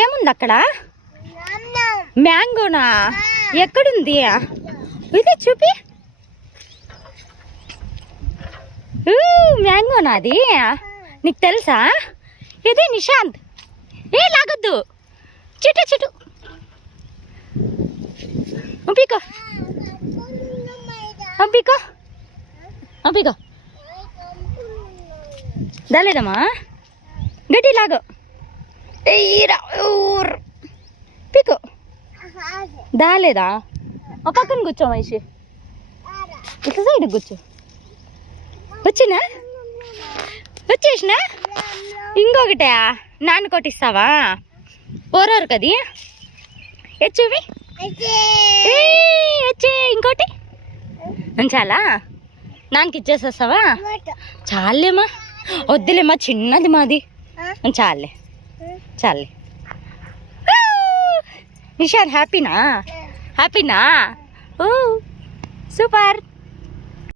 ఏముంది అక్కడ? మ్యాంగోనా? ఎక్కడుంది? ఇదే చూపి. మ్యాంగోనా అది? నీకు తెలుసా? ఇదే నిశాంత్. ఏ లాగొద్దు, చిటు చిటు పంపికో పంపికో పంపికో. దాలేదమ్మా, గట్టి లాగో. పీకో. దాలేదా? ఆ పక్కన కూర్చో మనిషి, ఇట్లా సైడ్ కూర్చో. వచ్చినా? వచ్చేసినా? ఇంకొకటే నాన్న కొట్టిస్తావా? ఓరోరు కది చూపి. వచ్చే ఇంకోటి చాలా నాన్నకి ఇచ్చేసేస్తావా? చాలేమ్మా, వద్దులేమ్మా, చిన్నది మాది. చాలే చాలే. నిషాద్ హ్యాపీనా? హ్యాపీనా? ఓ సూపర్.